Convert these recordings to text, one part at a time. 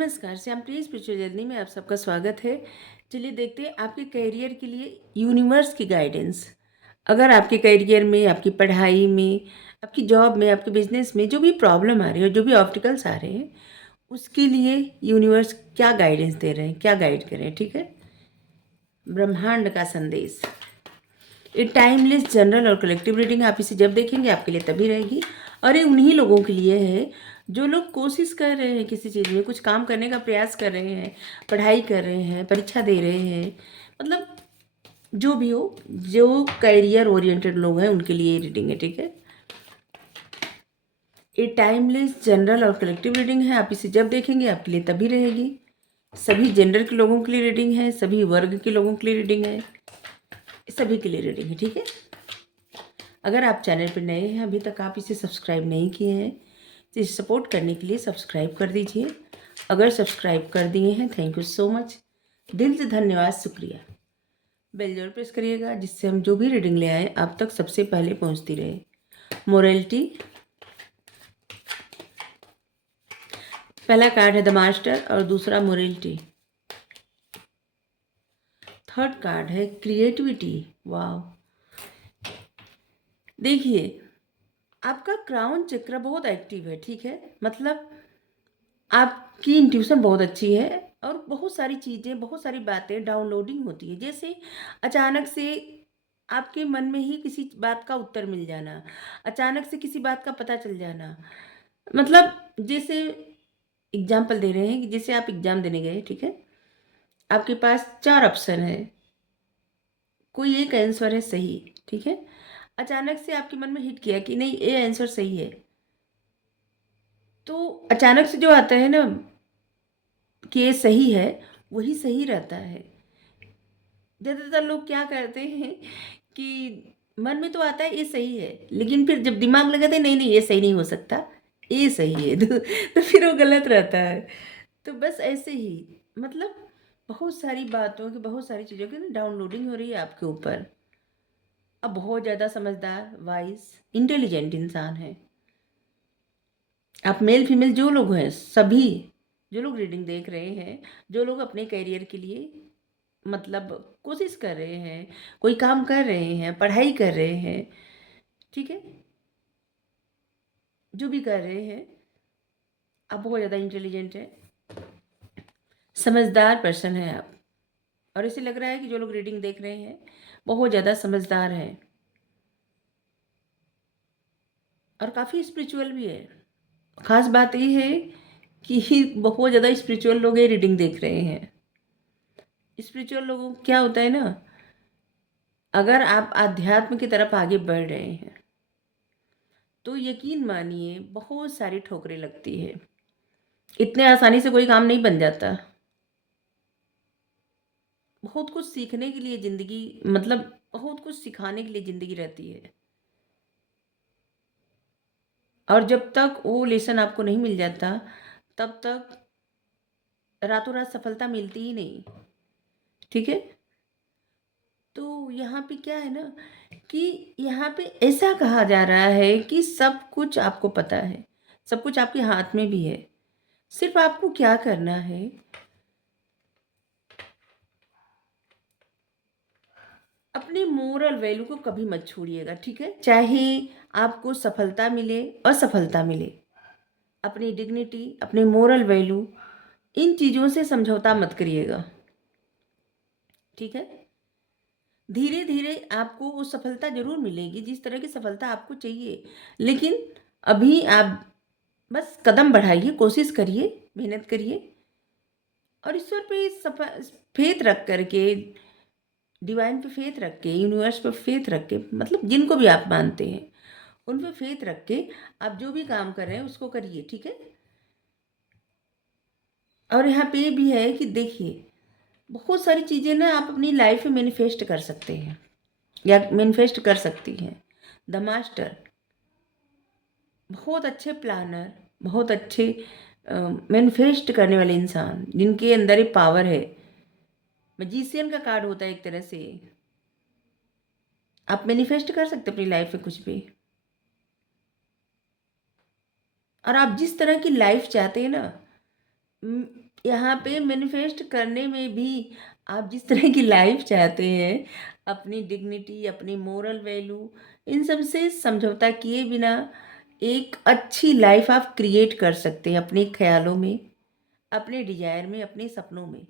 नमस्कार, श्यामप्रिय spiritual journey में आप सबका स्वागत है। चलिए देखते हैं आपके करियर के लिए यूनिवर्स की गाइडेंस। अगर आपके करियर में, आपकी पढ़ाई में, आपकी जॉब में, आपके बिजनेस में जो भी प्रॉब्लम आ रही है, जो भी ऑब्स्टिकल्स आ रहे हैं, उसके लिए यूनिवर्स क्या गाइडेंस दे रहे हैं, क्या गाइड कर रहे हैं, ठीक है। ब्रह्मांड का संदेश। ये टाइमलेस जनरल और कलेक्टिव रीडिंग आप इसे जब देखेंगे आपके लिए तभी रहेगी। और ये उन्हीं लोगों के लिए है जो लोग कोशिश कर रहे हैं, किसी चीज़ में कुछ काम करने का प्रयास कर रहे हैं, पढ़ाई कर रहे हैं, परीक्षा दे रहे हैं, मतलब जो भी हो, जो करियर ओरिएंटेड लोग हैं उनके लिए ये रीडिंग है, ठीक है। ये टाइमलेस जनरल और कलेक्टिव रीडिंग है, आप इसे जब देखेंगे आपके लिए तभी रहेगी। सभी जेंडर के लोगों के लिए रीडिंग है, सभी वर्ग के लोगों के लिए रीडिंग है, सभी के लिए रीडिंग है, ठीक है। अगर आप चैनल पर नए हैं, अभी तक आप इसे सब्सक्राइब नहीं किए हैं, तो इसे सपोर्ट करने के लिए सब्सक्राइब कर दीजिए। अगर सब्सक्राइब कर दिए हैं, थैंक यू सो मच, दिल से धन्यवाद, शुक्रिया। बेल जरूर प्रेस करिएगा जिससे हम जो भी रीडिंग ले आए आप तक सबसे पहले पहुंचती रहे। मोरलिटी, पहला कार्ड है द मास्टर और दूसरा मोरलिटी। थर्ड कार्ड है क्रिएटिविटी। वाह, देखिए आपका क्राउन चक्र बहुत एक्टिव है, ठीक है। मतलब आपकी इंट्यूशन बहुत अच्छी है और बहुत सारी चीज़ें, बहुत सारी बातें डाउनलोडिंग होती है। जैसे अचानक से आपके मन में ही किसी बात का उत्तर मिल जाना, अचानक से किसी बात का पता चल जाना। मतलब जैसे एग्जाम्पल दे रहे हैं कि जैसे आप एग्ज़ाम देने गए, ठीक है, आपके पास 4 ऑप्शन है, कोई एक आंसर है सही, ठीक है। अचानक से आपके मन में हिट किया कि नहीं, ये आंसर सही है। तो अचानक से जो आता है ना कि ये सही है, वही सही रहता है। ज़्यादातर लोग क्या करते हैं कि मन में तो आता है ये सही है, लेकिन फिर जब दिमाग लगाते हैं नहीं नहीं ये सही नहीं हो सकता, ये सही है तो फिर वो गलत रहता है। तो बस ऐसे ही, मतलब बहुत सारी बातों की, बहुत सारी चीज़ों की ना डाउनलोडिंग हो रही है आपके ऊपर। अब बहुत ज़्यादा समझदार, वाइज, इंटेलिजेंट इंसान है आप। मेल फीमेल जो लोग हैं, सभी जो लोग रीडिंग देख रहे हैं, जो लोग अपने करियर के लिए मतलब कोशिश कर रहे हैं, कोई काम कर रहे हैं, पढ़ाई कर रहे हैं, ठीक है, जो भी कर रहे हैं, आप बहुत ज़्यादा इंटेलिजेंट है, समझदार पर्सन है आप। और ऐसे लग रहा है कि जो लोग रीडिंग देख रहे हैं बहुत ज़्यादा समझदार हैं और काफ़ी स्पिरिचुअल भी है। खास बात ये है कि बहुत ज़्यादा स्पिरिचुअल लोग ये रीडिंग देख रहे हैं। स्पिरिचुअल लोगों को क्या होता है ना, अगर आप आध्यात्म की तरफ आगे बढ़ रहे हैं तो यकीन मानिए बहुत सारी ठोकरें लगती है। इतने आसानी से कोई काम नहीं बन जाता। बहुत कुछ सीखने के लिए ज़िंदगी, मतलब बहुत कुछ सिखाने के लिए ज़िंदगी रहती है। और जब तक वो लेसन आपको नहीं मिल जाता, तब तक रातों रात सफलता मिलती ही नहीं, ठीक है। तो यहाँ पे क्या है ना कि यहाँ पे ऐसा कहा जा रहा है कि सब कुछ आपको पता है, सब कुछ आपके हाथ में भी है, सिर्फ आपको क्या करना है, अपनी मोरल वैल्यू को कभी मत छोड़िएगा, ठीक है। चाहे आपको सफलता मिले, असफलता मिले, अपनी डिग्निटी, अपनी मोरल वैल्यू, इन चीज़ों से समझौता मत करिएगा, ठीक है। धीरे धीरे आपको वो सफलता ज़रूर मिलेगी जिस तरह की सफलता आपको चाहिए, लेकिन अभी आप बस कदम बढ़ाइए, कोशिश करिए, मेहनत करिए और ईश्वर पे फेथ रख करके, डिवाइन पे फेथ रख के, यूनिवर्स पे फेथ रख के, मतलब जिनको भी आप मानते हैं उन पे फेथ रख के आप जो भी काम कर रहे हैं उसको करिए, ठीक है। और यहाँ पे भी है कि देखिए बहुत सारी चीज़ें ना आप अपनी लाइफ में मैनिफेस्ट कर सकते हैं या मैनिफेस्ट कर सकती हैं। द मास्टर बहुत अच्छे प्लानर, बहुत अच्छे मैनिफेस्ट करने वाले इंसान जिनके अंदर ये पावर है। मैजिशियन का कार्ड होता है एक तरह से। आप मैनिफेस्ट कर सकते हैं अपनी लाइफ में कुछ भी, और आप जिस तरह की लाइफ चाहते हैं ना, यहाँ पे मैनिफेस्ट करने में भी आप जिस तरह की लाइफ चाहते हैं, अपनी डिग्निटी, अपनी मोरल वैल्यू, इन सब से समझौता किए बिना एक अच्छी लाइफ आप क्रिएट कर सकते हैं अपने ख्यालों में, अपने डिजायर में, अपने सपनों में।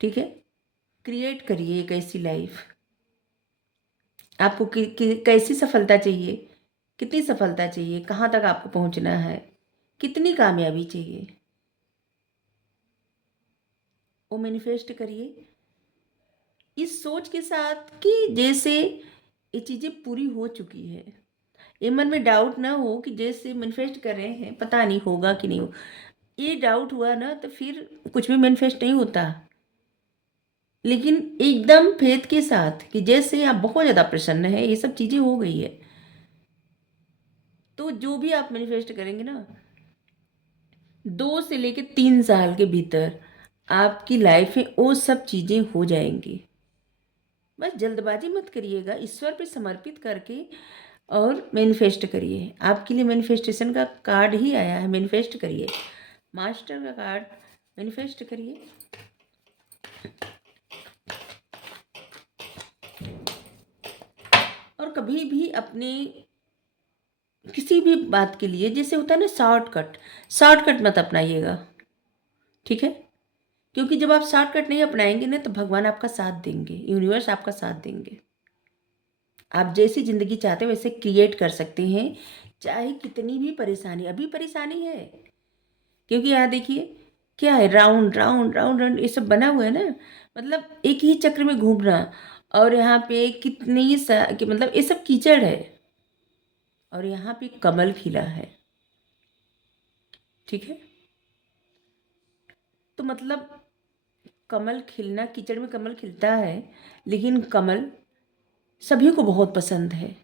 ठीक है? क्रिएट करिए एक ऐसी लाइफ। आपको कैसी सफलता चाहिए, कितनी सफलता चाहिए, कहाँ तक आपको पहुँचना है, कितनी कामयाबी चाहिए, वो मैनिफेस्ट करिए इस सोच के साथ कि जैसे ये चीज़ें पूरी हो चुकी है। ये मन में डाउट ना हो कि जैसे मैनिफेस्ट कर रहे हैं पता नहीं होगा कि नहीं हो। ये डाउट हुआ ना तो फिर कुछ भी मैनिफेस्ट नहीं होता। लेकिन एकदम फेथ के साथ कि जैसे आप बहुत ज़्यादा प्रसन्न है, ये सब चीज़ें हो गई है, तो जो भी आप मैनिफेस्ट करेंगे ना, 2 से लेके 3 साल के भीतर आपकी लाइफ में वो सब चीज़ें हो जाएंगी। बस जल्दबाजी मत करिएगा, ईश्वर पे समर्पित करके और मैनिफेस्ट करिए। आपके लिए मैनिफेस्टेशन का कार्ड ही आया है, मैनिफेस्ट करिए। मास्टर का कार्ड, मैनिफेस्ट करिए। और कभी भी अपने किसी भी बात के लिए जैसे होता है ना शॉर्टकट, शॉर्टकट मत अपनाइएगा। ठीक है? क्योंकि जब आप शॉर्टकट नहीं अपनाएंगे ना तो भगवान आपका साथ देंगे, यूनिवर्स आपका साथ देंगे। आप जैसी ज़िंदगी चाहते हो वैसे क्रिएट कर सकते हैं, चाहे कितनी भी परेशानी, अभी परेशानी है क्योंकि यहाँ देखिए क्या है, राउंड राउंड राउंड राउंड ये सब बना हुआ है ना, मतलब एक ही चक्र में घूमना। और यहाँ पे कितनी कि मतलब ये सब कीचड़ है और यहाँ पे कमल खिला है। ठीक है? तो मतलब कमल खिलना, कीचड़ में कमल खिलता है, लेकिन कमल सभी को बहुत पसंद है।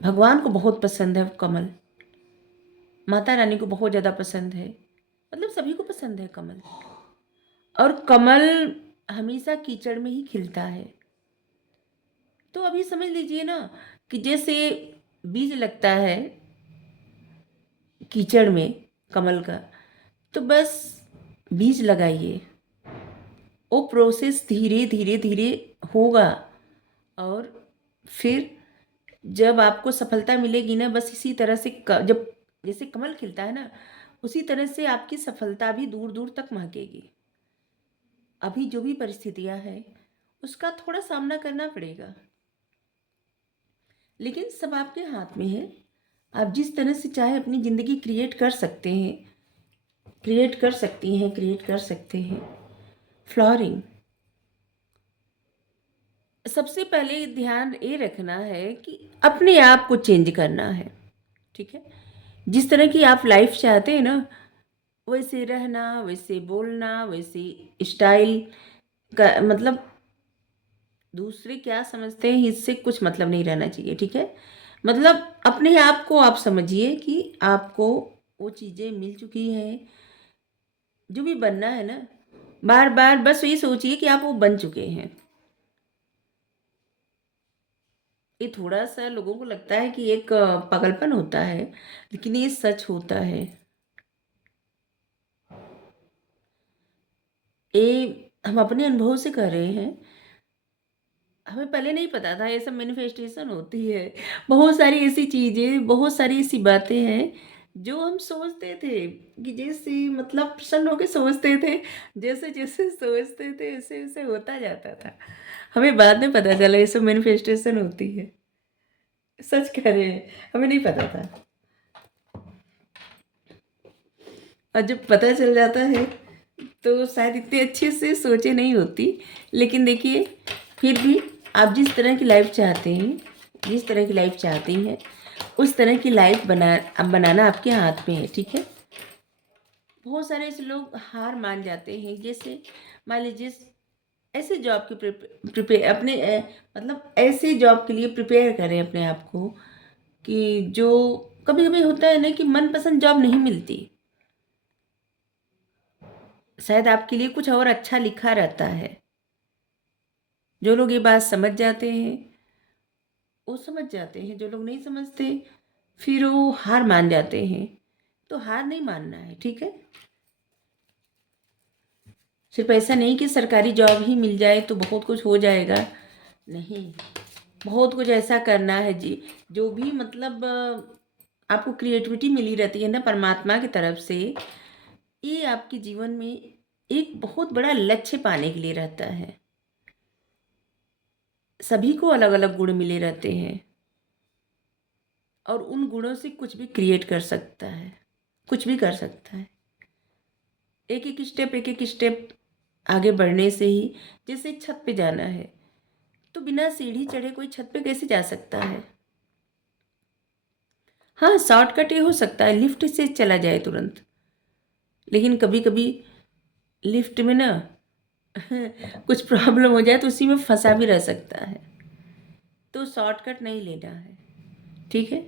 भगवान को बहुत पसंद है कमल, माता रानी को बहुत ज़्यादा पसंद है, मतलब सभी को पसंद है कमल। और कमल हमेशा कीचड़ में ही खिलता है। तो अभी समझ लीजिए ना कि जैसे बीज लगता है कीचड़ में कमल का, तो बस बीज लगाइए, वो प्रोसेस धीरे धीरे धीरे होगा। और फिर जब आपको सफलता मिलेगी ना, बस इसी तरह से जब जैसे कमल खिलता है ना, उसी तरह से आपकी सफलता भी दूर दूर तक महकेगी। अभी जो भी परिस्थितियां हैं उसका थोड़ा सामना करना पड़ेगा, लेकिन सब आपके हाथ में है। आप जिस तरह से चाहे अपनी ज़िंदगी क्रिएट कर सकते हैं, क्रिएट कर सकती हैं, क्रिएट कर सकते हैं। फ्लोरिंग, सबसे पहले ध्यान ये रखना है कि अपने आप को चेंज करना है। ठीक है? जिस तरह की आप लाइफ चाहते हैं ना, वैसे रहना, वैसे बोलना, वैसे स्टाइल का मतलब दूसरे क्या समझते हैं इससे कुछ मतलब नहीं रहना चाहिए। ठीक है? मतलब अपने आप को आप समझिए कि आपको वो चीज़ें मिल चुकी हैं, जो भी बनना है ना, बार बार बस ये सोचिए कि आप वो बन चुके हैं। ये थोड़ा सा लोगों को लगता है कि एक पागलपन होता है, लेकिन ये सच होता है। ये हम अपने अनुभव से कर रहे हैं। हमें पहले नहीं पता था ये सब मैनिफेस्टेशन होती है। बहुत सारी ऐसी चीज़ें, बहुत सारी ऐसी बातें हैं जो हम सोचते थे कि जैसे मतलब प्रसन्न होके सोचते थे, जैसे जैसे सोचते थे वैसे वैसे होता जाता था। हमें बाद में पता चला ये सब मैनिफेस्टेशन होती है। सच कह रहे हैं, हमें नहीं पता था। और जब पता चल जाता है तो शायद इतने अच्छे से सोचे नहीं होती। लेकिन देखिए फिर भी आप जिस तरह की लाइफ चाहते हैं, जिस तरह की लाइफ चाहती हैं, उस तरह की लाइफ बनाना आपके हाथ में है। ठीक है? बहुत सारे ऐसे लोग हार मान जाते हैं, जैसे मान लीजिए ऐसे जॉब की प्रिपेयर अपने मतलब ऐसे जॉब के लिए प्रिपेयर करें अपने आप को कि जो कभी कभी होता है ना कि मनपसंद जॉब नहीं मिलती। शायद आपके लिए कुछ और अच्छा लिखा रहता है। जो लोग ये बात समझ जाते हैं वो समझ जाते हैं, जो लोग नहीं समझते फिर वो हार मान जाते हैं तो हार नहीं मानना है, ठीक है। सिर्फ ऐसा नहीं कि सरकारी जॉब ही मिल जाए तो बहुत कुछ हो जाएगा, नहीं। बहुत कुछ ऐसा करना है जी, जो भी मतलब आपको क्रिएटिविटी मिली रहती है ना परमात्मा की तरफ से, ये आपके जीवन में एक बहुत बड़ा लक्ष्य पाने के लिए रहता है। सभी को अलग अलग गुण मिले रहते हैं और उन गुणों से कुछ भी क्रिएट कर सकता है, कुछ भी कर सकता है। एक एक स्टेप आगे बढ़ने से ही, जैसे छत पे जाना है तो बिना सीढ़ी चढ़े कोई छत पे कैसे जा सकता है। हाँ, शॉर्टकट ये हो सकता है लिफ्ट से चला जाए तुरंत, लेकिन कभी कभी लिफ्ट में ना कुछ प्रॉब्लम हो जाए तो उसी में फंसा भी रह सकता है। तो शॉर्टकट नहीं लेना है, ठीक है।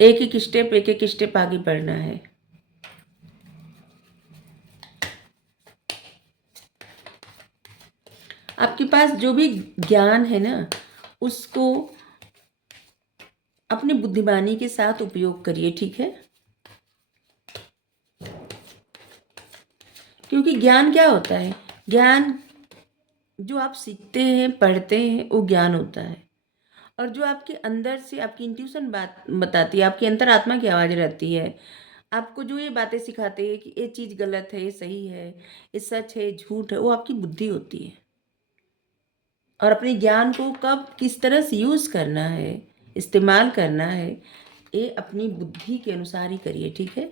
एक एक स्टेप आगे बढ़ना है। आपके पास जो भी ज्ञान है ना, उसको अपनी बुद्धिमानी के साथ उपयोग करिए, ठीक है। क्योंकि ज्ञान क्या होता है, ज्ञान जो आप सीखते हैं पढ़ते हैं वो ज्ञान होता है। और जो आपके अंदर से आपकी इंट्यूशन बात बताती है, आपकी अंतरात्मा की आवाज़ रहती है, आपको जो ये बातें सिखाते हैं कि ये चीज़ गलत है, ये सही है, ये सच है, झूठ है, वो आपकी बुद्धि होती है। और अपने ज्ञान को कब किस तरह से यूज़ करना है, इस्तेमाल करना है, ये अपनी बुद्धि के अनुसार ही करिए, ठीक है।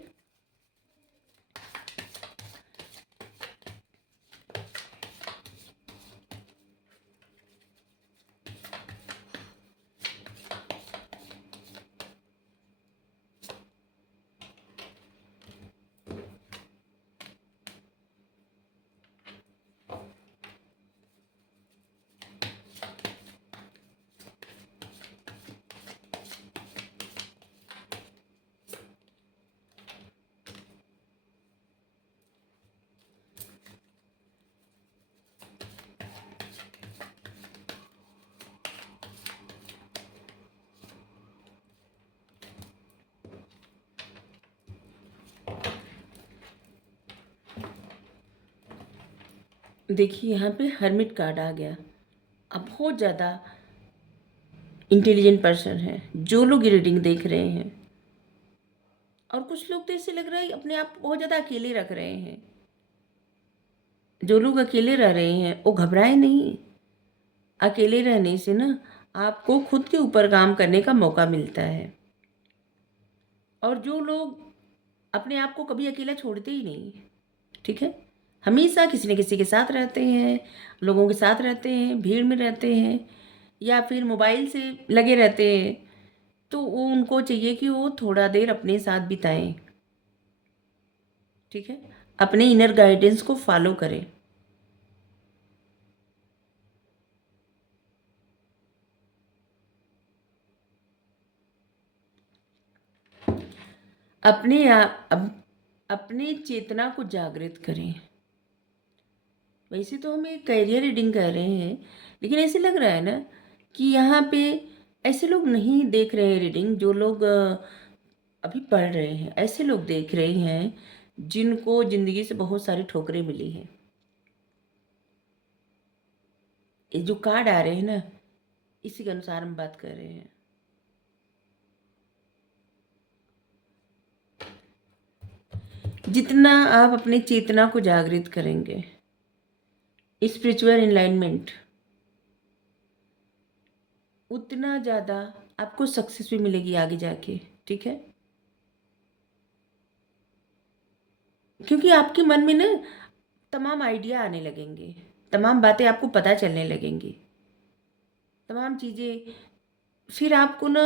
देखिए यहाँ पे हर्मिट कार्ड आ गया। अब बहुत ज़्यादा इंटेलिजेंट पर्सन है जो लोग रीडिंग देख रहे हैं, और कुछ लोग तो ऐसे लग रहा है अपने आप को बहुत ज़्यादा अकेले रख रहे हैं। जो लोग अकेले रह रहे हैं वो घबराए नहीं। अकेले रहने से ना आपको खुद के ऊपर काम करने का मौका मिलता है। और जो लोग अपने आप को कभी अकेला छोड़ते ही नहीं, ठीक है, हमेशा किसी न किसी के साथ रहते हैं, लोगों के साथ रहते हैं, भीड़ में रहते हैं, या फिर मोबाइल से लगे रहते हैं, तो वो उनको चाहिए कि वो थोड़ा देर अपने साथ बिताएं, ठीक है। अपने इनर गाइडेंस को फॉलो करें। अपने आप अपने चेतना को जागृत करें। वैसे तो हम एक कैरियर रीडिंग कर रहे हैं, लेकिन ऐसे लग रहा है ना कि यहाँ पे ऐसे लोग नहीं देख रहे हैं रीडिंग, जो लोग अभी पढ़ रहे हैं, ऐसे लोग देख रहे हैं जिनको ज़िंदगी से बहुत सारी ठोकरें मिली हैं। ये जो कार्ड आ रहे हैं ना, इसी के अनुसार हम बात कर रहे हैं। जितना आप अपनी चेतना को जागृत करेंगे, स्पिरिचुअल एनलाइनमेंट, उतना ज़्यादा आपको सक्सेस भी मिलेगी आगे जाके, ठीक है। क्योंकि आपके मन में ना तमाम आइडिया आने लगेंगे, तमाम बातें आपको पता चलने लगेंगी, तमाम चीज़ें। फिर आपको ना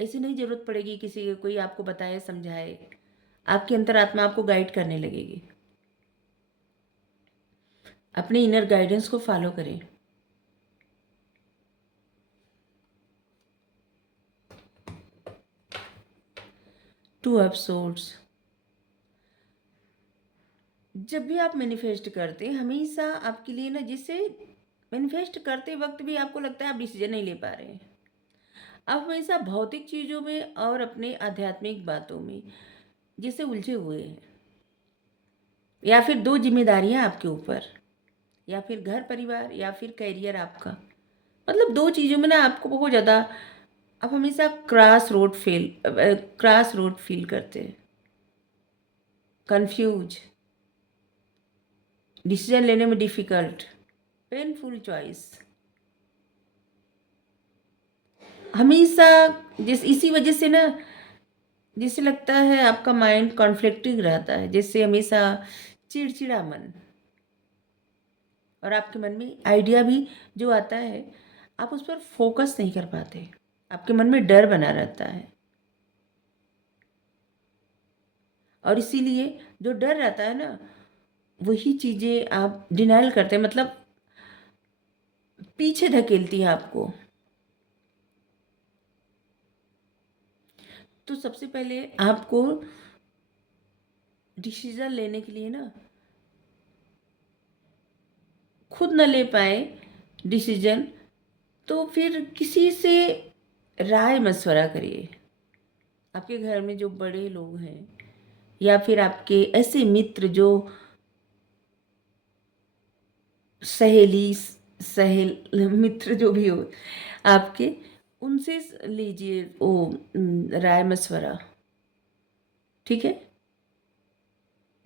ऐसी नहीं ज़रूरत पड़ेगी किसी को, कोई आपको बताए समझाए, आपकी अंतरात्मा आपको गाइड करने लगेगी। अपने इनर गाइडेंस को फॉलो करें। टू ऑफ सोर्ड्स, जब भी आप मैनिफेस्ट करते हैं हमेशा आपके लिए ना, जिससे मैनिफेस्ट करते वक्त भी आपको लगता है आप डिसीजन नहीं ले पा रहे हैं, आप हमेशा भौतिक चीज़ों में और अपने आध्यात्मिक बातों में जैसे उलझे हुए हैं, या फिर 2 ज़िम्मेदारियाँ आपके ऊपर, या फिर घर परिवार या फिर करियर आपका। मतलब 2 चीज़ों में ना आपको बहुत ज़्यादा, आप हमेशा क्रॉस रोड फ़ील करते हैं, कन्फ्यूज़, डिसीज़न लेने में डिफ़िकल्ट, पेनफुल चॉइस। हमेशा जिस इसी वजह से ना, जैसे लगता है आपका माइंड कॉन्फ्लिक्टिंग रहता है, जैसे हमेशा चिड़चिड़ा मन, और आपके मन में आइडिया भी जो आता है, आप उस पर फोकस नहीं कर पाते। आपके मन में डर बना रहता है, और इसीलिए जो डर रहता है ना, वही चीज़ें आप डिनायल करते हैं, मतलब पीछे धकेलती है आपको। तो सबसे पहले आपको डिसीज़न लेने के लिए ना, खुद ना ले पाए डिसीज़न, तो फिर किसी से राय मशवरा करिए। आपके घर में जो बड़े लोग हैं, या फिर आपके ऐसे मित्र जो सहेली मित्र जो भी हो आपके, उनसे लीजिए वो राय मशवरा, ठीक है।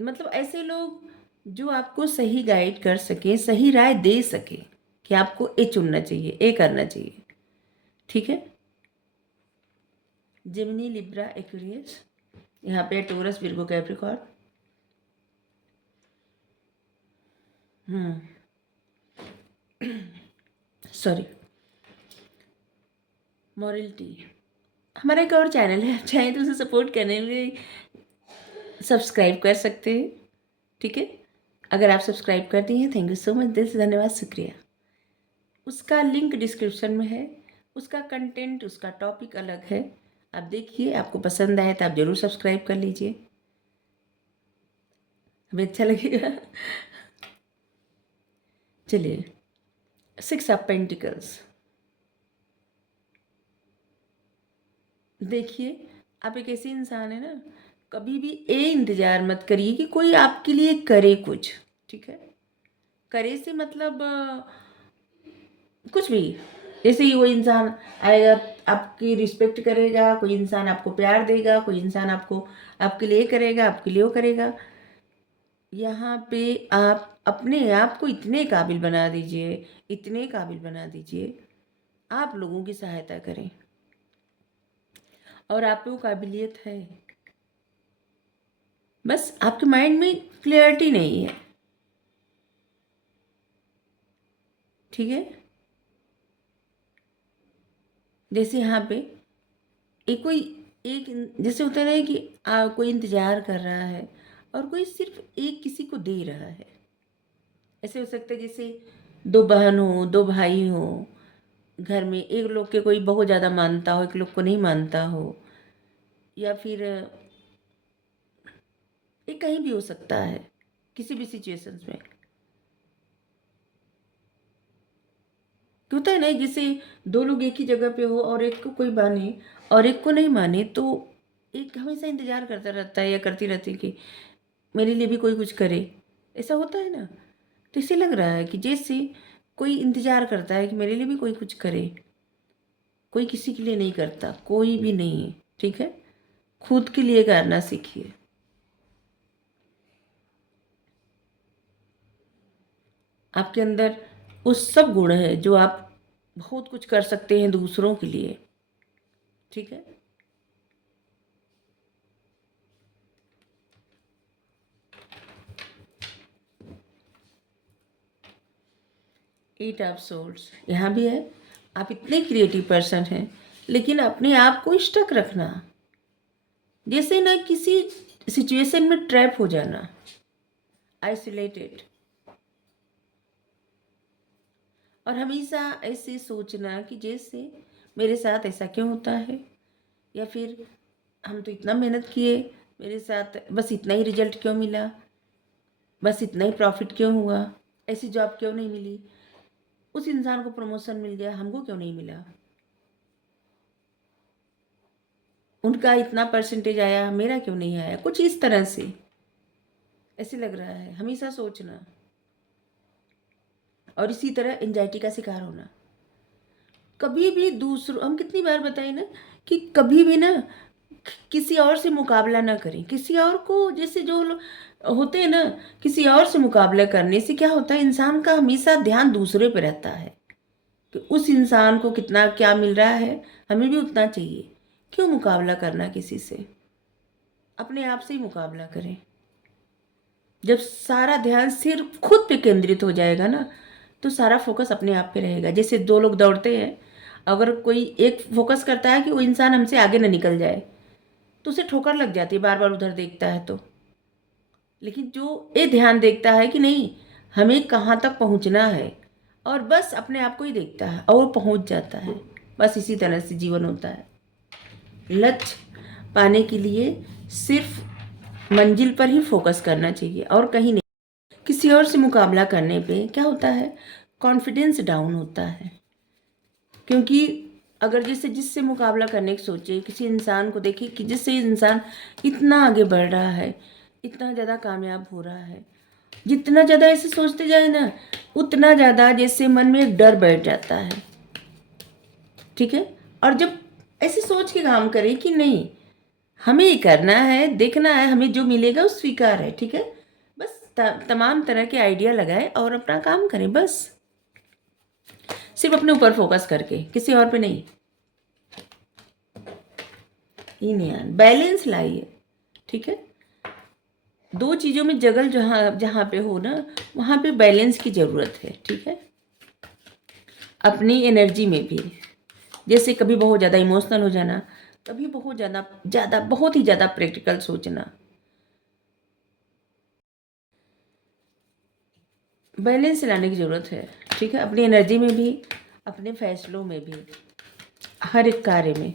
मतलब ऐसे लोग जो आपको सही गाइड कर सके, सही राय दे सके कि आपको ये चुनना चाहिए, ये करना चाहिए, ठीक है। जेमिनी, लिब्रा, एक्वेरियस, यहाँ पे Taurus, Virgo, Capricorn. Sorry, morality. हमारा एक और चैनल है, आप चाहें तो उसे सपोर्ट करने के लिए सब्सक्राइब कर सकते हैं, ठीक है। अगर आप सब्सक्राइब कर दिए हैं, थैंक यू सो मच, दिल से धन्यवाद, शुक्रिया। उसका लिंक डिस्क्रिप्शन में है, उसका कंटेंट, उसका टॉपिक अलग है। आप देखिए, आपको पसंद आए तो आप ज़रूर सब्सक्राइब कर लीजिए, हमें अच्छा लगेगा। चलिए, 6 ऑफ पेंटिकल्स। देखिए, आप एक ऐसी इंसान है ना, कभी भी ये इंतज़ार मत करिए कि कोई आपके लिए करे कुछ, ठीक है। करे से मतलब कुछ भी, जैसे ही वो इंसान आएगा, आपकी रिस्पेक्ट करेगा, कोई इंसान आपको प्यार देगा, कोई इंसान आपको आपके लिए करेगा, आपके लिए वो करेगा। यहाँ पे आप अपने आप को इतने काबिल बना दीजिए, इतने काबिल बना दीजिए, आप लोगों की सहायता करें, और आप में वो काबिलियत है, बस आपके माइंड में क्लियरिटी नहीं है, ठीक है। जैसे यहाँ पे एक कोई जैसे होता है ना कि कोई इंतजार कर रहा है, और कोई सिर्फ एक किसी को दे रहा है। ऐसे हो सकता है जैसे 2 बहन हो, 2 भाई हो, घर में एक लोग के कोई बहुत ज़्यादा मानता हो, एक लोग को नहीं मानता हो, या फिर ये कहीं भी हो सकता है, किसी भी सिचुएशंस में। होता है ना, जैसे 2 लोग एक ही जगह पे हो, और एक को कोई माने और एक को नहीं माने, तो एक हमेशा इंतज़ार करता रहता है या करती रहती है कि मेरे लिए भी कोई कुछ करे। ऐसा होता है ना? तो इसे लग रहा है कि जैसे कोई इंतज़ार करता है कि मेरे लिए भी कोई कुछ करे। कोई किसी के लिए नहीं करता, कोई भी नहीं, ठीक है? खुद के लिए करना सीखिए। आपके अंदर वो सब गुण है जो आप बहुत कुछ कर सकते हैं दूसरों के लिए, ठीक है? एट ऑफ सोर्ड्स यहाँ भी है। आप इतने क्रिएटिव पर्सन हैं, लेकिन अपने आप को स्टक रखना, जैसे ना किसी सिचुएशन में ट्रैप हो जाना, आइसोलेटेड, और हमेशा ऐसे सोचना कि जैसे मेरे साथ ऐसा क्यों होता है, या फिर हम तो इतना मेहनत किए, मेरे साथ बस इतना ही रिजल्ट क्यों मिला, बस इतना ही प्रॉफिट क्यों हुआ, ऐसी जॉब क्यों नहीं मिली, उस इंसान को प्रमोशन मिल गया, हमको क्यों नहीं मिला। उनका इतना परसेंटेज आया, मेरा क्यों नहीं आया, कुछ इस तरह से ऐसे लग रहा है, हमेशा सोचना। और इसी तरह एंजाइटी का शिकार होना। कभी भी दूसरों, हम कितनी बार बताएं ना कि कभी भी ना किसी और से मुकाबला ना करें। किसी और को, जैसे जो लोग होते हैं ना, किसी और से मुकाबला करने से क्या होता है, इंसान का हमेशा ध्यान दूसरे पे रहता है कि उस इंसान को कितना क्या मिल रहा है, हमें भी उतना चाहिए। क्यों मुकाबला करना किसी से, अपने आप से ही मुकाबला करें। जब सारा ध्यान सिर्फ खुद पे केंद्रित हो जाएगा ना, तो सारा फोकस अपने आप पे रहेगा। जैसे दो लोग दौड़ते हैं, अगर कोई एक फोकस करता है कि वो इंसान हमसे आगे ना निकल जाए, तो उसे ठोकर लग जाती है, बार बार उधर देखता है तो। लेकिन जो ये ध्यान देखता है कि नहीं, हमें कहाँ तक पहुँचना है, और बस अपने आप को ही देखता है और वो पहुँच जाता है। बस इसी तरह से जीवन होता है। लक्ष्य पाने के लिए सिर्फ मंजिल पर ही फोकस करना चाहिए और कहीं नहीं। किसी और से मुकाबला करने पे क्या होता है, कॉन्फिडेंस डाउन होता है। क्योंकि अगर जैसे जिससे मुकाबला करने की सोचे, किसी इंसान को देखे कि जिससे इंसान इतना आगे बढ़ रहा है, इतना ज़्यादा कामयाब हो रहा है, जितना ज़्यादा ऐसे सोचते जाए ना, उतना ज़्यादा जैसे मन में एक डर बैठ जाता है। ठीक है। और जब ऐसे सोच के काम करें कि नहीं, हमें ये करना है, देखना है, हमें जो मिलेगा वो स्वीकार है। ठीक है। बस तमाम तरह के आइडिया लगाए और अपना काम करें, बस सिर्फ अपने ऊपर फोकस करके, किसी और पे नहीं। ही नहीं, बैलेंस लाइए। ठीक है। दो चीज़ों में जगल जहाँ जहाँ पे हो ना, वहाँ पे बैलेंस की ज़रूरत है। ठीक है। अपनी एनर्जी में भी, जैसे कभी बहुत ज़्यादा इमोशनल हो जाना, कभी बहुत ज़्यादा ज़्यादा बहुत ही ज़्यादा प्रैक्टिकल सोचना। बैलेंस लाने की ज़रूरत है। ठीक है। अपनी एनर्जी में भी, अपने फैसलों में भी, हर एक कार्य में।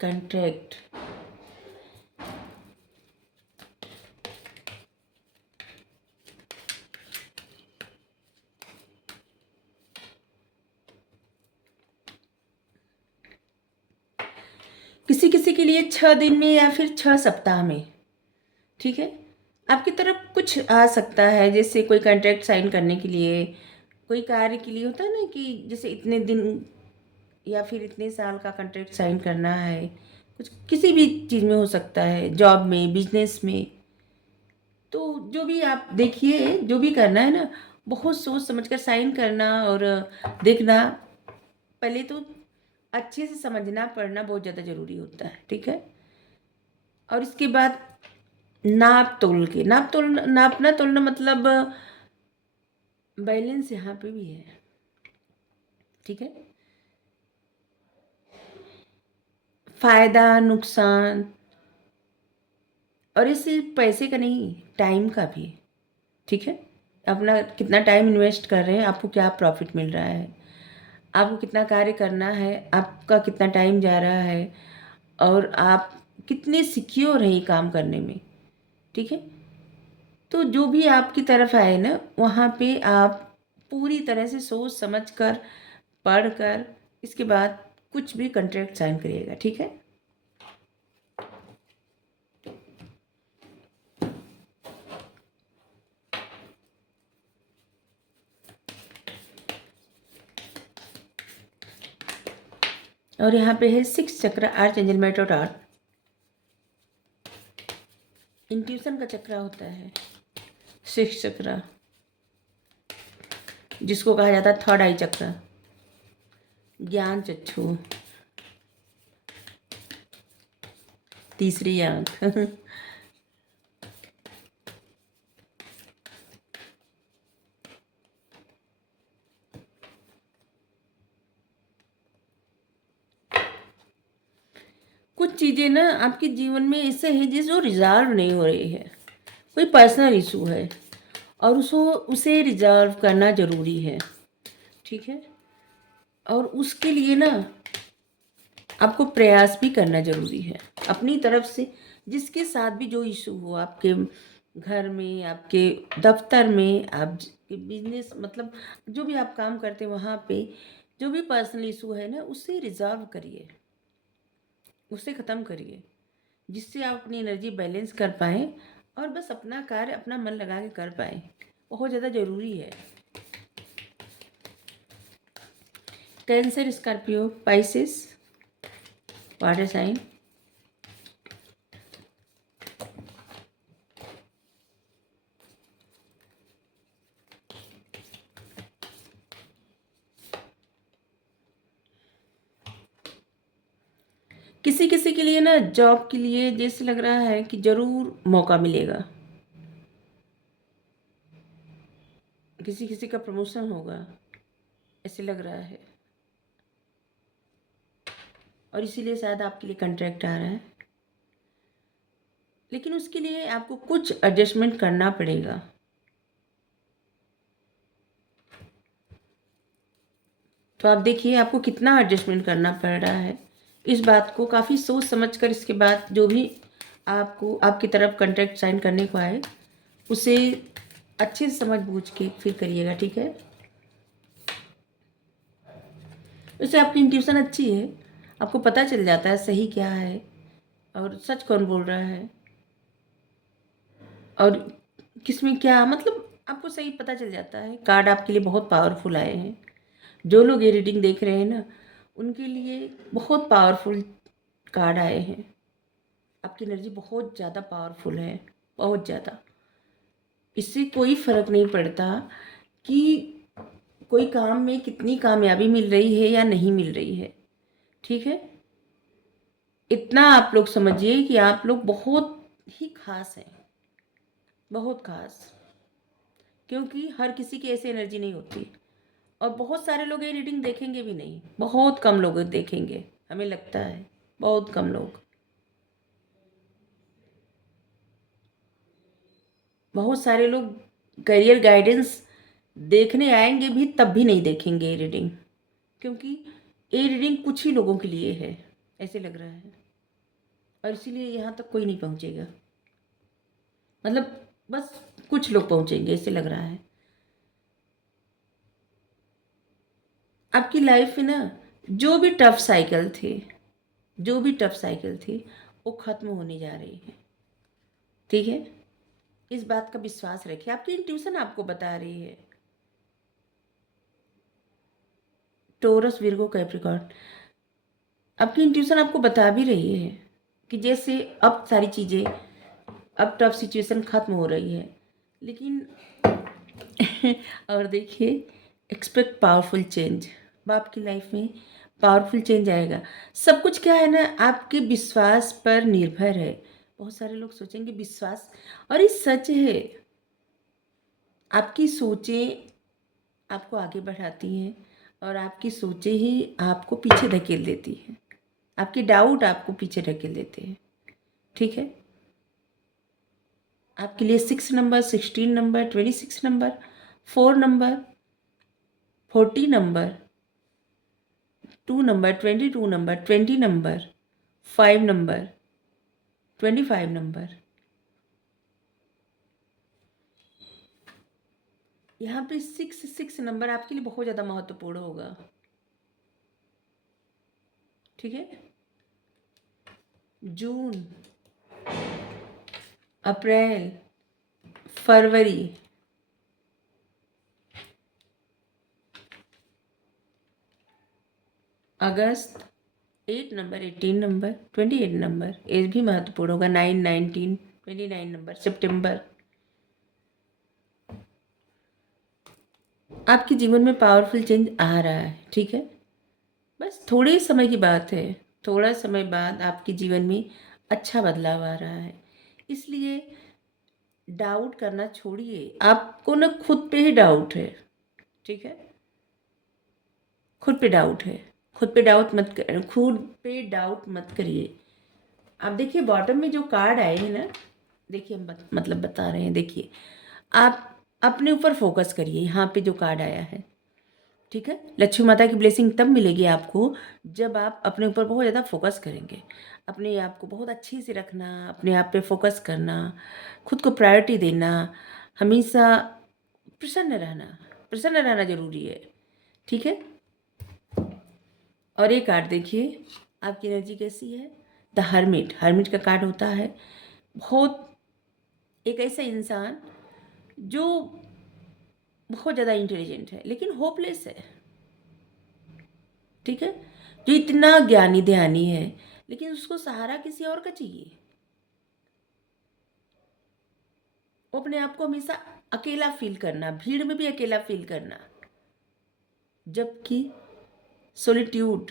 कंट्रैक्ट, किसी किसी के लिए 6 दिन में या फिर 6 सप्ताह में। ठीक है। आपकी तरफ कुछ आ सकता है, जैसे कोई कॉन्ट्रैक्ट साइन करने के लिए, कोई कार्य के लिए होता है ना कि जैसे इतने दिन या फिर इतने साल का कॉन्ट्रैक्ट साइन करना है। कुछ किसी भी चीज़ में हो सकता है, जॉब में, बिजनेस में। तो जो भी आप देखिए, जो भी करना है ना, बहुत सोच समझ कर साइन करना और देखना। पहले तो अच्छे से समझना पढ़ना बहुत ज़्यादा ज़रूरी होता है। ठीक है। और इसके बाद नापना तोलना मतलब बैलेंस यहाँ पे भी है। ठीक है। फायदा नुकसान, और ये सिर्फ पैसे का नहीं, टाइम का भी। ठीक है। अपना कितना टाइम इन्वेस्ट कर रहे हैं, आपको क्या प्रॉफिट मिल रहा है, आपको कितना कार्य करना है, आपका कितना टाइम जा रहा है, और आप कितने सिक्योर हैं ये काम करने में। ठीक है। तो जो भी आपकी तरफ आए ना, वहाँ पे आप पूरी तरह से सोच समझ कर, पढ़ कर, इसके बाद कुछ भी कॉन्ट्रैक्ट साइन करिएगा। ठीक है। और यहाँ पे है 6 चक्र, arch angel method art. Intuition का चक्र होता है 6 चक्र, जिसको कहा जाता है थर्ड आई चक्र, ज्ञान चक्षु, तीसरी आंख। कुछ चीज़ें ना आपके जीवन में ऐसे हैं जो रिजॉल्व नहीं हो रही है, कोई पर्सनल इशू है, और उसे रिजॉल्व करना ज़रूरी है। ठीक है। और उसके लिए ना आपको प्रयास भी करना ज़रूरी है अपनी तरफ से। जिसके साथ भी जो इशू हो आपके घर में, आपके दफ्तर में, आप बिजनेस मतलब जो भी आप काम करते हैं वहाँ पे जो भी पर्सनल इशू है ना, उसे रिजॉल्व करिए, उसे ख़त्म करिए, जिससे आप अपनी एनर्जी बैलेंस कर पाएँ और बस अपना कार्य अपना मन लगा के कर पाएँ। बहुत ज़्यादा ज़रूरी है। Cancer, Scorpio, Pisces, water sign. किसी किसी के लिए ना जॉब के लिए जैसे लग रहा है कि ज़रूर मौका मिलेगा, किसी किसी का प्रमोशन होगा, ऐसे लग रहा है, और इसीलिए शायद आपके लिए कॉन्ट्रैक्ट आ रहा है। लेकिन उसके लिए आपको कुछ एडजस्टमेंट करना पड़ेगा। तो आप देखिए आपको कितना एडजस्टमेंट करना पड़ रहा है। इस बात को काफ़ी सोच समझ कर इसके बाद जो भी आपको आपकी तरफ कॉन्ट्रैक्ट साइन करने को आए उसे अच्छे से समझ बूझ के फिर करिएगा, ठीक है। वैसे आपकी इंट्यूशन अच्छी है, आपको पता चल जाता है सही क्या है और सच कौन बोल रहा है और किसमें क्या, मतलब आपको सही पता चल जाता है। कार्ड आपके लिए बहुत पावरफुल आए हैं। जो लोग ये रीडिंग देख रहे हैं ना, उनके लिए बहुत पावरफुल कार्ड आए हैं। आपकी एनर्जी बहुत ज़्यादा पावरफुल है, बहुत ज़्यादा। इससे कोई फ़र्क नहीं पड़ता कि कोई काम में कितनी कामयाबी मिल रही है या नहीं मिल रही है, ठीक है। इतना आप लोग समझिए कि आप लोग बहुत ही खास हैं, बहुत खास, क्योंकि हर किसी की ऐसी एनर्जी नहीं होती और बहुत सारे लोग ये रीडिंग देखेंगे भी नहीं, बहुत कम लोग देखेंगे, हमें लगता है बहुत कम लोग। बहुत सारे लोग करियर गाइडेंस देखने आएंगे भी तब भी नहीं देखेंगे ये रीडिंग, क्योंकि ये रीडिंग कुछ ही लोगों के लिए है, ऐसे लग रहा है। और इसीलिए यहाँ तक कोई नहीं पहुँचेगा, मतलब बस कुछ लोग पहुँचेंगे, ऐसे लग रहा है। आपकी लाइफ में ना जो भी टफ साइकिल थे, जो भी टफ साइकिल थी वो ख़त्म होने जा रही है, ठीक है। इस बात का विश्वास रखिए, आपकी इंट्यूशन आपको बता रही है। टोरस, विर्गो, कैप्रिकॉर्न, आपकी इंट्यूशन आपको बता भी रही है कि जैसे अब सारी चीज़ें, अब टफ सिचुएशन ख़त्म हो रही है, लेकिन और देखिए एक्सपेक्ट पावरफुल चेंज, अब आपकी लाइफ में पावरफुल चेंज आएगा। सब कुछ क्या है ना, आपके विश्वास पर निर्भर है। बहुत सारे लोग सोचेंगे विश्वास, और ये सच है। आपकी सोचें आपको आगे बढ़ाती हैं और आपकी सोचें ही आपको पीछे धकेल देती हैं, आपके डाउट आपको पीछे धकेल देते हैं, ठीक है। आपके लिए 6 number, 16 number, 26 number, 4 number, 40 number, 2 number, 22 number, 20 number, 5 number, 25 number, यहाँ पे 6 नंबर आपके लिए बहुत ज़्यादा महत्वपूर्ण होगा, ठीक है। जून, अप्रैल, फरवरी, अगस्त, 8 नंबर, 18 नंबर, 28 नंबर, एज भी महत्वपूर्ण होगा, 9, 19, 29 नंबर, सितंबर। आपके जीवन में पावरफुल चेंज आ रहा है, ठीक है। बस थोड़े समय की बात है, थोड़ा समय बाद आपके जीवन में अच्छा बदलाव आ रहा है। इसलिए डाउट करना छोड़िए, आपको ना खुद पे ही डाउट है, ठीक है। खुद पे डाउट है, खुद पे डाउट मत करिए। आप देखिए बॉटम में जो कार्ड आए हैं ना, देखिए हम मतलब बता रहे हैं, देखिए आप अपने ऊपर फोकस करिए। यहाँ पे जो कार्ड आया है, ठीक है। लक्ष्मी माता की ब्लेसिंग तब मिलेगी आपको जब आप अपने ऊपर बहुत ज़्यादा फोकस करेंगे। अपने आप को बहुत अच्छे से रखना, अपने आप पे फोकस करना, खुद को प्रायोरिटी देना, हमेशा प्रसन्न रहना ज़रूरी है, ठीक है। और ये कार्ड देखिए, आपकी एनर्जी कैसी है। द हर्मिट, हर्मिट का कार्ड होता है बहुत एक ऐसा इंसान जो बहुत ज़्यादा इंटेलिजेंट है लेकिन होपलेस है, ठीक है। जो इतना ज्ञानी ध्यानी है लेकिन उसको सहारा किसी और का चाहिए। वो अपने आप को हमेशा अकेला फील करना, भीड़ में भी अकेला फील करना, जबकि सोलिट्यूड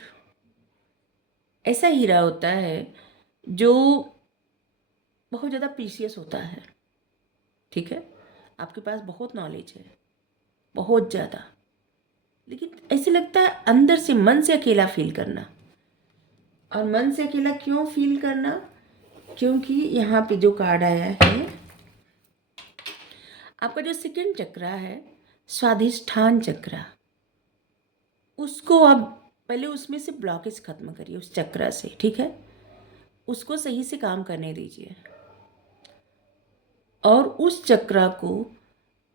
ऐसा हीरा होता है जो बहुत ज़्यादा प्रीशियस होता है, ठीक है। आपके पास बहुत नॉलेज है, बहुत ज़्यादा, लेकिन ऐसे लगता है अंदर से, मन से अकेला फील करना। और मन से अकेला क्यों फील करना? क्योंकि यहाँ पे जो कार्ड आया है, आपका जो सेकंड चक्रा है, स्वाधिष्ठान चक्रा, उसको आप पहले उसमें से ब्लॉकेज खत्म करिए, उस चक्रा से, ठीक है। उसको सही से काम करने दीजिए और उस चक्रा को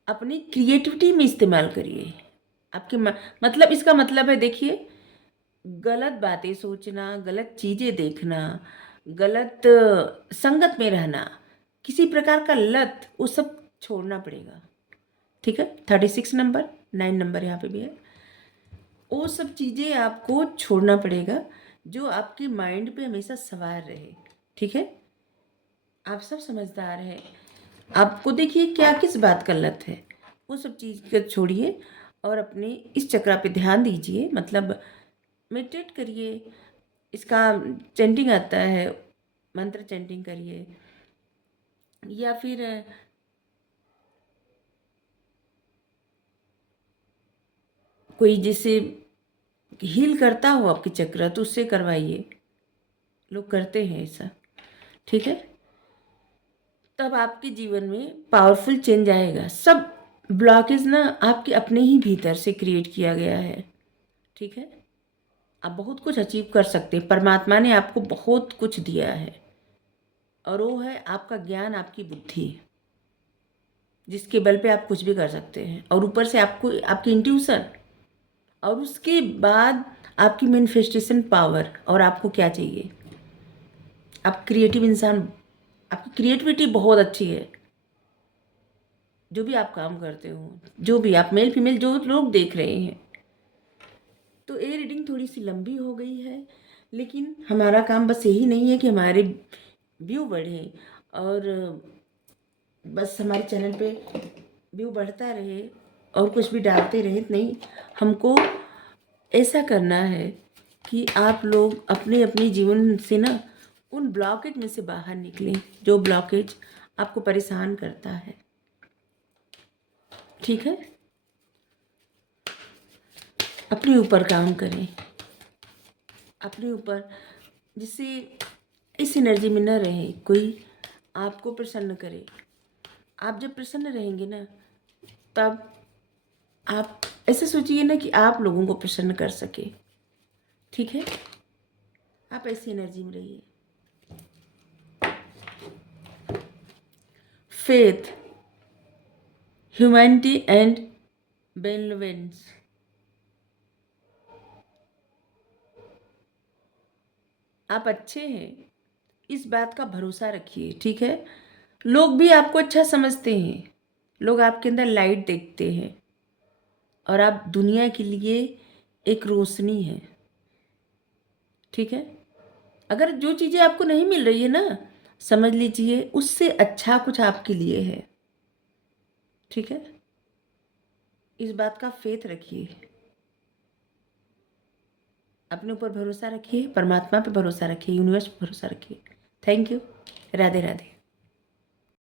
अपनी क्रिएटिविटी में इस्तेमाल करिए। आपके मतलब इसका मतलब है, देखिए, गलत बातें सोचना, गलत चीज़ें देखना, गलत संगत में रहना, किसी प्रकार का लत, वो सब छोड़ना पड़ेगा, ठीक है। 36 नंबर, 9 नंबर यहाँ पे भी है। वो सब चीज़ें आपको छोड़ना पड़ेगा जो आपके माइंड पे हमेशा सवार रहे, ठीक है। आप सब समझदार हैं, आपको देखिए क्या किस बात का लत है, वो सब चीज़ को छोड़िए और अपने इस चक्रा पे ध्यान दीजिए, मतलब मेडिटेट करिए। इसका चैंटिंग आता है, मंत्र चैंटिंग करिए, या फिर कोई जिसे हील करता हो आपकी चक्र तो उससे करवाइए, लोग करते हैं ऐसा, ठीक है। तब आपके जीवन में पावरफुल चेंज आएगा। सब ब्लॉकेज ना आपके अपने ही भीतर से क्रिएट किया गया है, ठीक है। आप बहुत कुछ अचीव कर सकते हैं, परमात्मा ने आपको बहुत कुछ दिया है और वो है आपका ज्ञान, आपकी बुद्धि, जिसके बल पे आप कुछ भी कर सकते हैं। और ऊपर से आपको आपकी इंट्यूशन, और उसके बाद आपकी मैनिफेस्टेशन पावर। और आपको क्या चाहिए? आप क्रिएटिव इंसान, आपकी क्रिएटिविटी बहुत अच्छी है। जो भी आप काम करते हो, जो भी आप मेल फीमेल जो लोग देख रहे हैं, तो ये रीडिंग थोड़ी सी लंबी हो गई है, लेकिन हमारा काम बस यही नहीं है कि हमारे व्यू बढ़े और बस हमारे चैनल पे व्यू बढ़ता रहे और कुछ भी डालते रहे, नहीं। हमको ऐसा करना है कि आप लोग अपने अपने जीवन से ना उन ब्लॉकेज में से बाहर निकलें जो ब्लॉकेज आपको परेशान करता है, ठीक है। अपने ऊपर काम करें, अपने ऊपर, जिससे इस एनर्जी में न रहे कोई आपको प्रसन्न करे। आप जब प्रसन्न रहेंगे ना, तब आप ऐसे सोचिए ना कि आप लोगों को प्रसन्न कर सके, ठीक है। आप ऐसी एनर्जी में रहिए। फेथ, ह्यूमैनिटी एंड बेनेवलेंस, आप अच्छे हैं, इस बात का भरोसा रखिए, ठीक है। लोग भी आपको अच्छा समझते हैं, लोग आपके अंदर लाइट देखते हैं और आप दुनिया के लिए एक रोशनी है, ठीक है। अगर जो चीज़ें आपको नहीं मिल रही है ना, समझ लीजिए उससे अच्छा कुछ आपके लिए है, ठीक है। इस बात का फेथ रखिए, अपने ऊपर भरोसा रखिए, परमात्मा पे भरोसा रखिए, यूनिवर्स पे भरोसा रखिए। Thank you. राधे राधे।